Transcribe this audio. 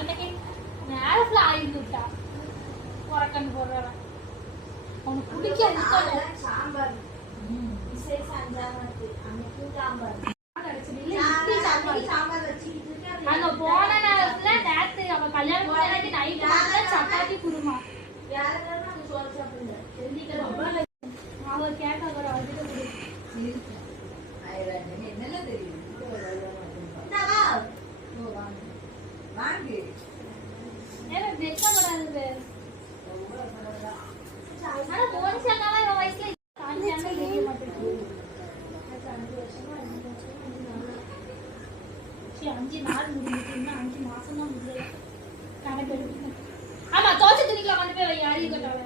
அன்னைக்கு நேரத்துல ஆயில் விட்டா உரக்கண்டு போடுறவன் அவனுக்கு பிடிக்காது சாம்பார் விசேஷ அஞ்சாமத்து அன்னைக்கு சாம்பார் அங்க போன நேரத்துல நேத்து அவ கல்யாணம் நைட்டு சப்பாத்தி குருமா அவ கேட்டா வர என்னெல்லாம் தெரியும் ஏன்னா வெக்கப்படாது ஆனா போனிச்சாங்கலாம் இவன் வயசுல காஞ்சாங்க தெரிய மாட்டேங்குது 5 நாள் முடிஞ்சிட்டு இன்னும் 5 மாசம் தான் முடியல கணக்கு எடுத்து ஆமா தோச்ச துணிக்கல கொண்டு போய் யாரையும் கட்டாவ